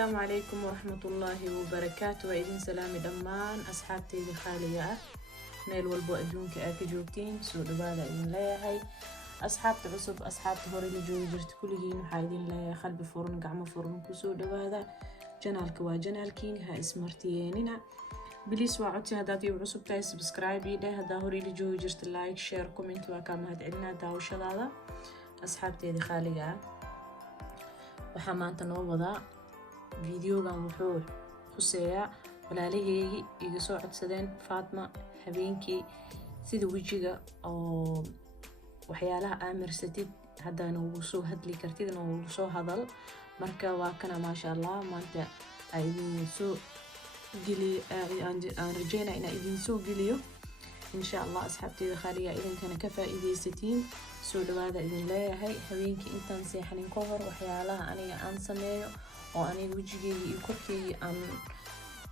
السلام عليكم ورحمة الله وبركاته. وإذن سلامي دمان أصحابتي ذي خالية ميل والبو أدونك جوبتين سوء دبادة إذن لايهاي أصحابتي عصب أصحابتي هوري لجوي جرت كلهين وحايدين لايا خلبي فرن قعمة فرن كسوء دبادة جنالك وجنالكين ها اسمرتييننا بليس وعدتي هداتي وعصب تاي سبسكرايبي ده هدا هوري لجوي جرت لايك شير كومنت وكام هدعلنا داوشة هذا أصحابتي ذي خالية waxaa maanta noo wadaa fiidiyogan wuxuu khuseeyaa walaalahaygi iga soo codsadeen Faatma habeenkii sida wajiga oo waxyaalaha aamirsatid haddana ugu soo hadli kartid oo ugu soo hadal marka waa kana maasha Allah maanta ay idin soo geli aan rajeynaa inaan idin soo geliyo insha Allah asxaabteyda khaliya idinkana ka faa'iideysatiin soo dhawaada idin leeyahay habeenkii intaan seexanin ka hor waxyaalaha aniga aan sameeyo oo aniga wajigeyga iyo korkeyga aan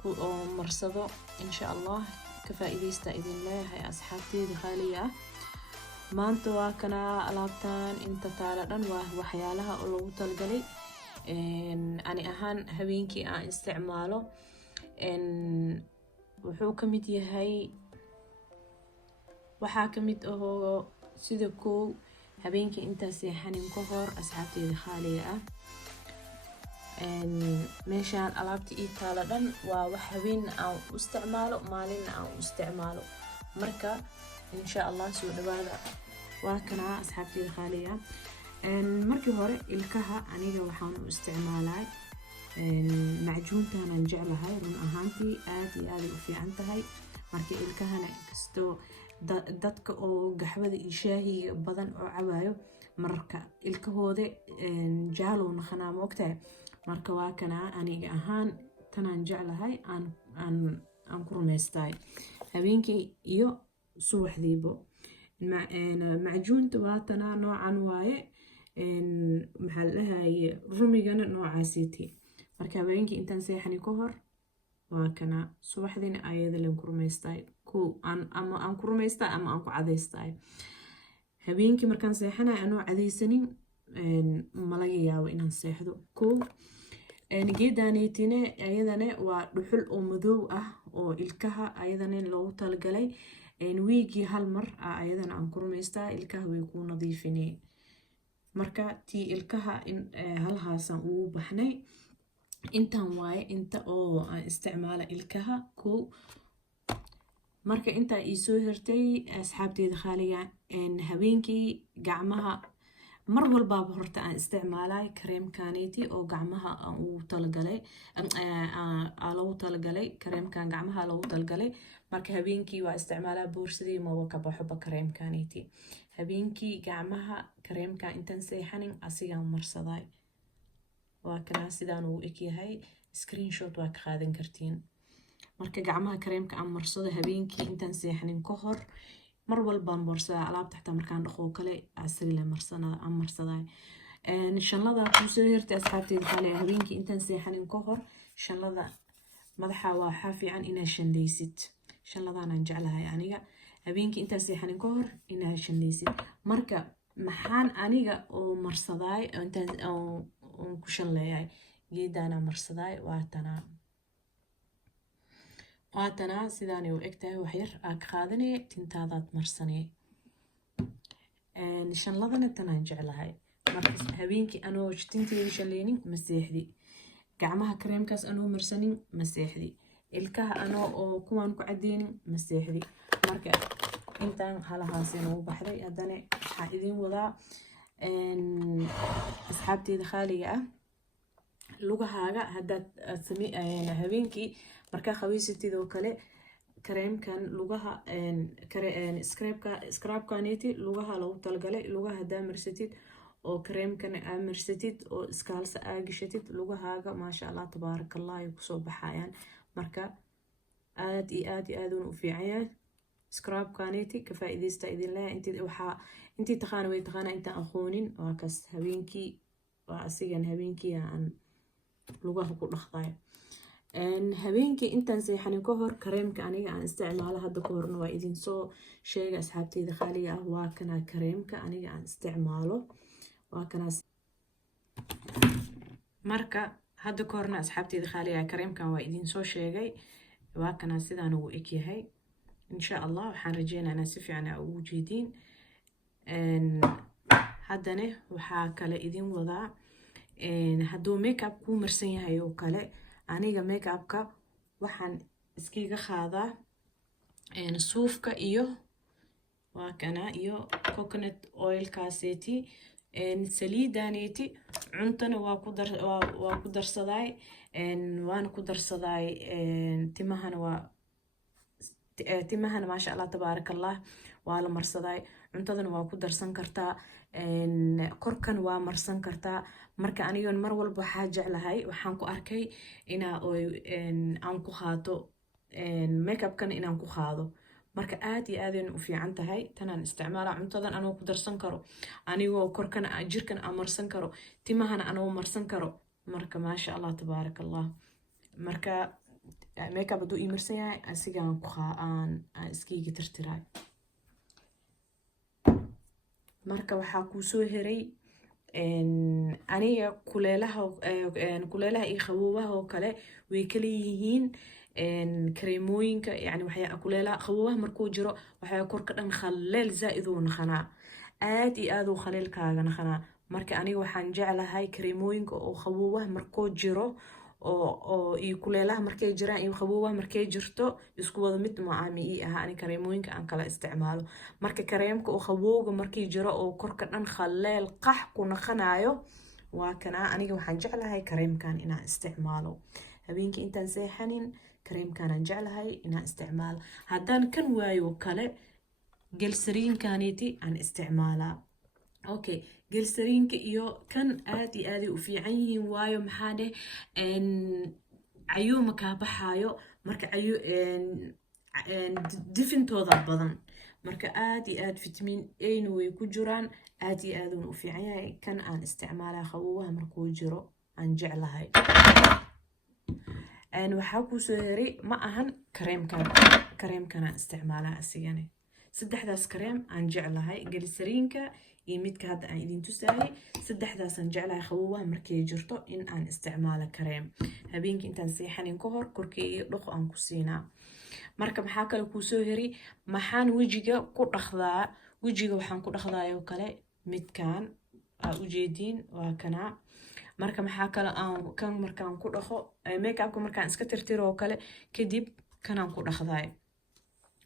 ku marsado insha Allah ka faa'iideysta idin leeyahay asxaabteyda khaliya maanta waa kana alaabtan inta taala dhan waa waxyaalaha loogu talgalay ani ahaan habeenkii aan isticmaalo wuxuu ka mid yahay waxaa ka mid ah sida koow habeenkii inta seexanin ka hor asxaabteyda khaliya ah meeshaan alaabta ii taala dhan waa wax habeen aan u isticmaalo maalin aan u isticmaalo marka insha Allah soo dhawaada waa kana asxaabteyda khaliya markii hore ilkaha aniga waxaan u isticmaalay macjuuntan aan jeclahay run ahaantii aad iyo aad u fiican tahay marka ilkahana kasto dadka oo gaxwada iyo shaahiga badan oo cabayo marka ilkahooda jaalo naqana ma ogtahay marka waa kana aniga ahaan tanaan jeclahay aan ku rumaystay habeenkii iyo subaxdiiba macjuunta waa tana noocan waaye maxaa la dhahaye rumigana noocaasiiti marka habeenkii intaan seexani ka hor waa kana subaxdiina ayada leen ku rumaystay ama aan ku rumaystay ama aan ku cadaystay habeenkii markaan seexanayo anoo cadaysanin ma laga yaabo inaan seexdo geedaaneetine ayadana waa dhuxul oo madow ah oo ilkaha ayadana loogu talagalay wiigii hal mar ayadana aan ku rumaystaa ilkaha way ku nadiifinay marka tii ilkaha halhaasaan ugu baxnay intaan waaye inta oo aan isticmaala ilkaha marka intaa ii soo hirtay asxaabteyda khaliya habeenkii gacmaha mar walbaaba horta aan isticmaalay kareemkaneeti oo gacmaha aan ugu talagalay loogu talagalay kareemkan gacmaha loogu talagalay marka habeenkii waa isticmaalaa boorsadii ma ka baxoba kareemkaneeti habeenkii gacmaha kareemka intaan seexanin asigaan marsaday waa kana sidaan uu egyahay screenshot waa ka qaadan kartiin marka gacmaha kareemka aan marsado habeenkii intaan seexanin ka hor mar walbaan boorsadaa alaabta xataa markaan dhaqo kale asri la marsaday shanlada ku soo hirtay asxaabteyda khaliya habeenkii intaan seexanin ka hor shanlada madaxa waa fiican inaad shandaysid shanladaan aan jeclahay aniga habeenkii intaan seexanin ka hor inaad shandaysid marka maxaan aniga oo marsaday intaan ku shanleeyay geedana marsaday waatana sidaan u egtahay wax yar aad qaadanay tintaadaad marsanay shanladana tanaan jeclahay marka habeenkii anoo tinteeda shanleynin ma seexdi gacmaha kareemkaas anoo marsanin ma seexdi ilkaha anoo oo kuwaan ku cadeynin ma seexdi marka intaan halahaasina u baxday haddana waxaa idin wadaa asxaabteyda khaliga ah lugahaaga haddaad habeenkii markaa qabaysatid oo kale kareemkan lugaha scrubkaneeti lugaha loogu talagalay lugaha haddaa marsatid oo kareemkan aa marsatid oo iskaalsa aa gashatid lugahaaga maasha Allah tabaarakallah ay kusoo baxayaan marka aad iyo aad u fiican yahay scrubkaneeti ka faa'iideysta idin leeyahay intii taqaana way taqaana intaan aqoonin waa kas habeenkii waa asigan habeenkii aan lugaha ku dhaqday habeenkii intaan seexanin ka hor kareemka aniga aan isticmaalo hadda ka horna waa idin soo sheegay asxaabteyda khaliya ah waa kana kareemka aniga aan isticmaalo waa kana marka hadda ka horna asxaabteeda khaaliga kareemkan waa idin soo sheegay waa kana sidaan ugu eg yahay insha Allah waxaan rajeynayaa inaad si fiican ugu jeediin haddana waxaa kale idin wadaa hadduu makeup ku marsan yahay oo kale aniga makeupka waxaan iskiga qaadaa suufka iyo waa kana iyo coconut oil kaaseti saliidaneeti cuntana waa ku darsaday waana ku darsaday timahana maasha Allah tabaarakallah waa la marsaday cuntadana waa ku darsan kartaa korkan waa marsan kartaa marka aniga mar walba waxaa jeclahay waxaan ku arkay aan ku qaato makeupkan inaan ku qaado marka aad iyo aad u fiican tahay tanaan isticmaala cuntadan anoo ku darsan karo anigoo korkan jirkan aan marsan karo timahana anoo marsan karo marka maasha Allah tabaarakallah marka makeup haduu ii marsan yahay asigaan aan iskiga tirtiray marka waxaa ku soo heray aniga kuleelaha iyo qaboobaha oo kale way kala yihiin kareemooyinka yani waxyaa kuleelaha qaboobaha markuu jiro waxaa korka dhan khaleel zaa'id uu naqanaa aad iyo aad uu khaleelkaaga naqanaa marka aniga waxaan jeclahay kareemooyinka oo qaboobaha markuu jiro oo iyo kuleelaha markay jiraan iyo qaboobaha markay jirto isku wada mid macaami ii aha ani kareemooyinka aan kala isticmaalo marka kareemka oo qabowga markii jiro oo korka dhan khaleel qax ku naqanayo waa kana aniga waxaan jeclahay kareemkan inaan isticmaalo habeenkii intaan seexanin kareemkan aan jeclahay inaan isticmaalo haddaan kan waayo kale gelsariinkaneeti aan isticmaalaa okay gelsariinka iyo kan aad iyo aad u fiican yihiin waayo maxaa dheh cayuuma kaa baxaayo marka difintooda badan marka aad iyo aad vitamin A-na way ku jiraan aad iyo aad u fiican yahay kan aan isticmaalaa qaboobaha markuu jiro aan jeclahay waxaa ku soo heray ma ahan kareemkan aan isticmaalaa asigane saddexdaas kareem aan jeclahay gelsariinka iyo midka hadda aan idin tusayay saddexdaasaan jeclahay qaboobaha markay jirto in aan isticmaalo kareem habeenkii intaan seexanin ka hor korkeyga dhaqo aan ku siinaa marka maxaa kale ku soo heray maxaan wejiga ku dhaqdaa wejiga waxaan ku dhaqdaayoo kale midkan aa ujeediin waa kana marka maxaa kale aan kan markaan ku dhaqo makeupka markaan iska tirtiro oo kale kadib kanaan ku dhaqdaay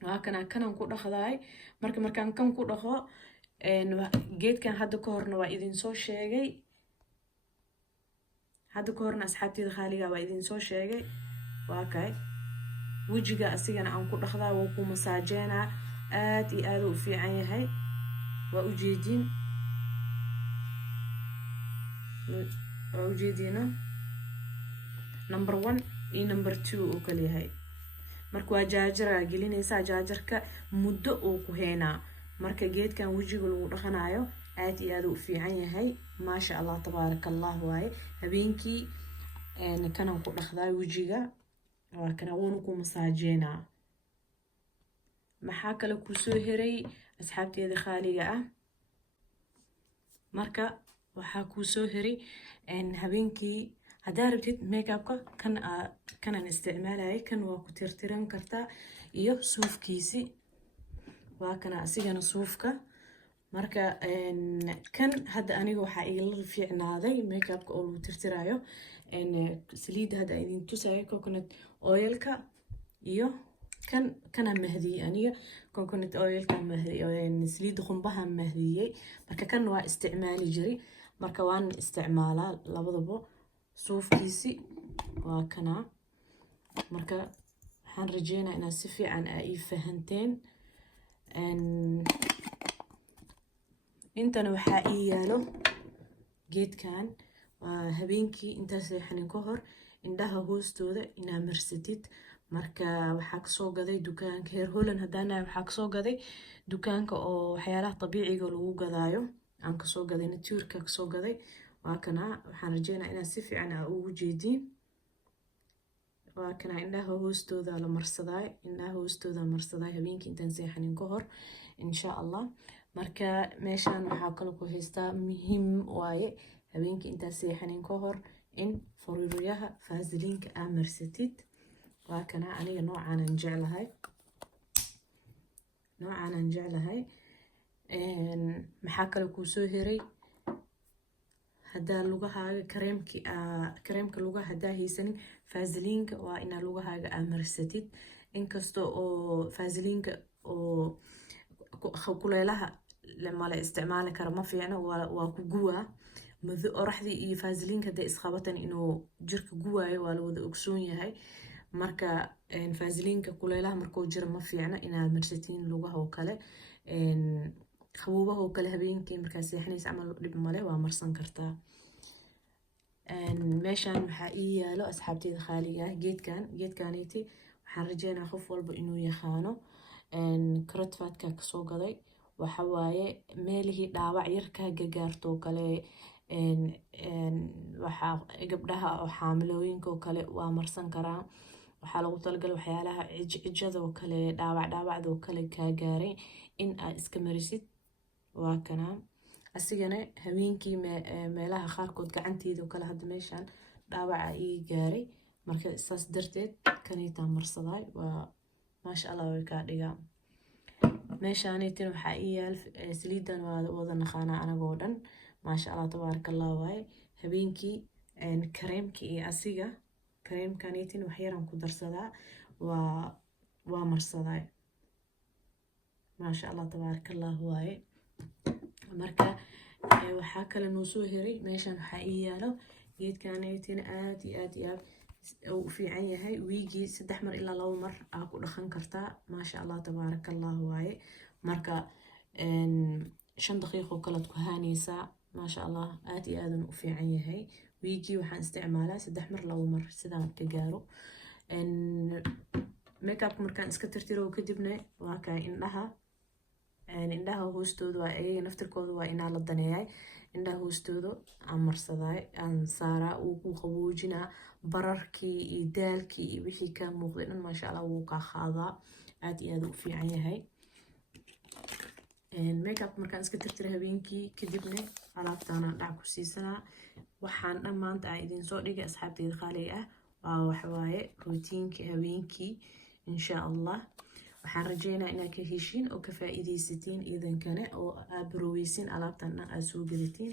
waa kana kanaan ku dhaqdaay markaan kan ku dhaqo geedkan hadda ka horna waa idin soo sheegay hadda ka horna asxaabteeda khaaliga waa idin soo sheegay waa kay wejiga asigana aan ku dhaqdaa waa ku masaajeynaa aad iyo aad u fiican yahay waa ujeediina number 1 iyo number 2 oo kale yahay marka waa jaajar gelinaysaa jaajarka muddo oo ku heynaa marka geedkan wejiga lagu dhaqanayo aad iyo aad u fiican yahay maasha Allah tabaarakallah waaye habeenkii kanaan ku dhaqdaa wejiga waa kana wuuna ku masaajeynaa maxaa kale ku soo heray asxaabteeda khaaliga ah marka waxaa ku soo heray habeenkii haddaa rabtid makeupka kanaan isticmaalayay kan waa ku tirtiran kartaa iyo suufkiisi waa kana asigana suufka marka kan hadda aniga waxaa igala fiicnaaday makeupka oo lagu tirtirayo saliidda hadda idin tusayo coconut oilka iyo kana mahdiyey aniga coconut oilka mahdiyey saliidda qumbaha mahdiyey marka kan waa isticmaali jiray marka waan isticmaalaa labadaba suufkiisi waa kana marka waxaan rajeynayaa inaad si fiican ii fahanteen intana waxaa ii yaalo geedkan habeenkii intaa seexanin ka hor indhaha hoostooda inaa marsatid marka waxaa kasoo gaday dukaanka Heer Holland haddaana waxaa kasoo gaday dukaanka oo waxyaalaha dabiiciga lagu gadaayo aan kasoo gaday natuurka kasoo gaday waa kana waxaan rajeynayaa inaad si fiican ugu jeediin waa kana indhaha hoostooda la marsaday indhaha hoostooda marsaday habeenkii intaan seexanin ka hor insha Allah marka meeshan waxaa kale ku haystaa muhiim waaye habeenkii intaan seexanin ka hor إن فروريها فازلين كأمر ستيد وكان أنا نوعا نجعلها محاكا لكوسو هيري هدا لغاها كريمك لغاها هدا هيسانين فازلينك وإنا لغاها أمرستيد إنكستو أو فازلينك أو كليلها لما لا استعمال كرما فينا وكجوا مذ أرحدي إيه فازلينك هدا إسخابة إنه جرك جوا ولا وذ أكسوني هاي marka فازلينka kuleelaha markuu jiro ma fiicna inaad marsatiin lugaha oo kale qaboobaha oo kale habeenkii markaa seexanaysa ama dhib male waa marsan kartaa meeshan waxa ii yaalo asxaabteyda khaaliga ah geedkaniti waxaan rajeynayaa qof walba inuu yaqaano karotfaadka ka soo gaday waxa waaye meelihii dhaawac yar ka gaarto kale waxa gabdhaha oo xaamilooyinka oo kale waa marsan karaa waxaa lagu talagalay waxyaalaha cijada oo kale dhaawacda oo kale ka gaaray in aad iska marisid waa kana asigana habeenkii meelaha qaarkood gacanteeda oo kale hadda meeshan dhaawaca ii gaaray marka saas darteed kaniita marsaday waa maasha Allah way ka dhigaa meeshaanitin waxaa ii yaal saliidan waa wada naqaana anagoo dhan maasha Allah tabarakallah waay habeenkii kareemka iyo asiga kareemkanitin wax yaran ku darsadaa waa marsaday maasha Allah tabarakallah waay marka waxaa kale noo soo hiray meeshan waxaa ii yaalo geedkanitin aad iyo aad u fiican yahay wiigii 3 mar ilaa 2 mar aa ku dhaqan kartaa maasha Allah tabarakallah waay marka 5 daqiiqo kala ku haanaysaa maasha Allah aad iyo aad u fiican yahay wiigii waxaan isticmaalaa 3 mar 2 mar sidaan ka gaaro makeup markaan iska tirtiro kadibna waa ka indhaha hoostooda waa ay naftirkooda waa inaa la daneeyay indhaha hoostooda aan marsaday aan saaraa uu ku qaboojinaa bararkii iyo daalkii iyo wixii ka muuqday dhan maasha Allah wuu ka qaadaa aad iyo aad u fiican yahay makeup markaan iska tirtiro habeenkii kadibna alaabtaana dhac ku siisanaa waxaan dhan maanta aan idin soo dhigay asxaabteyda qaaliga ah waa wax waaye routiinka habeenkii insha Allah waxaan rajeynayaa inaad ka heshiin oo ka faa'iideysatiin idinkana oo aad baroweysin alaabtan dhan aad soo gadatiin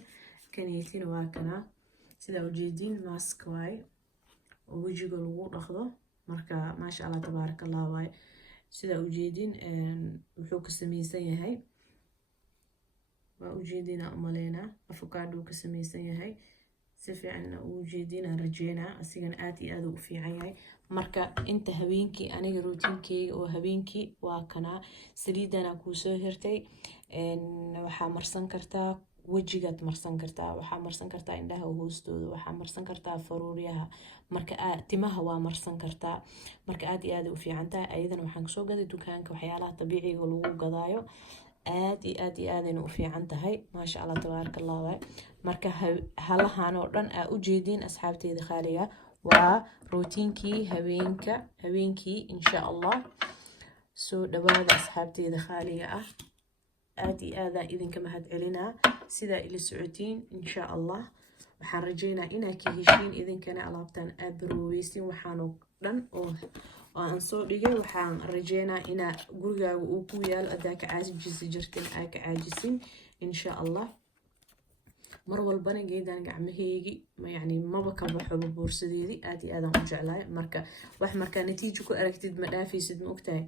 kaniitina waa kana sida ujeedin mask waay oo wajiga lagu dhaqdo marka maasha Allah tabarakallah waay sida ujeedin wuxuu ka samaysan yahay waa ujeedina umaleena avocado ka samaysan yahay si fiican ujeedina rajeyna asigan aad iyo aad u fiican yahay marka inta habeenkii aniga routiinkeyga oo habeenkii waa kana saliidana ku soo hirtay waxa marsan kartaa wajigaad marsan kartaa waxaa marsan kartaa indhaha hoostooda waxaa marsan kartaa faruuryaha marka timaha waa marsan kartaa marka aad iyo aad u fiican tahay ayadana waxaan soo gaday dukaanka waxyaalaha dabiiciga lagu gadaayo aad iyo aad u fiican tahay maasha Allah tabarakallah waay marka halahan oo dhan aa u jeedin asxaabteyda qaaliga waa routiinkii habeenkii insha Allah soo dhawaada asxaabteyda qaaliga ah aad iyo aad idinka mahad celinaa sida ila socotiin insha Allah waxaan rajeynayaa inaad ka heshiin idinkana alaabtan aad baroweysin waxaan oo dhan oo aan soo dhigay waxaan rajeynayaa ina gurigaaga uu ku yaalo adaa ka caajisi jirtin aa ka caajisin insha Allah mar walbana geedan gacmaheygi yani maba ka baxo boorsadeedii aad iyo aad aan u jeclahay marka wax marka natiijo ku aragtid ma dhaafaysid ma ogtahay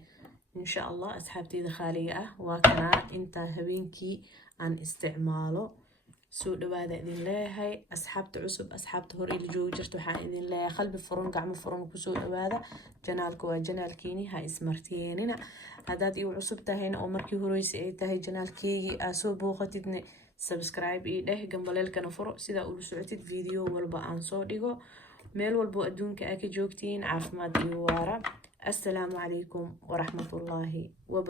insha Allah asxaabteyda qaaliga ah waa kana inta habeenkii aan isticmaalo soo dhawaada idin leeyahay asxaabta cusub asxaabta hore ila joogi jirto waxaan idin leeyahay qalbi furan gacmo furan ku soo dhawaada janaalka waa janaalkiini ha ismartiyeenina hadaad igu cusub tahayna oo markii horeysa ay tahay janaalkeygii aa soo booqatidna subscribe ii dheh gambaleelkana furo sida ula socotid video walba aan soo dhigo meel walbo adduunka aa ka joogtiin caafimaad iyo waara assalaamu calaykum waraxmatullaahi wabarakatuh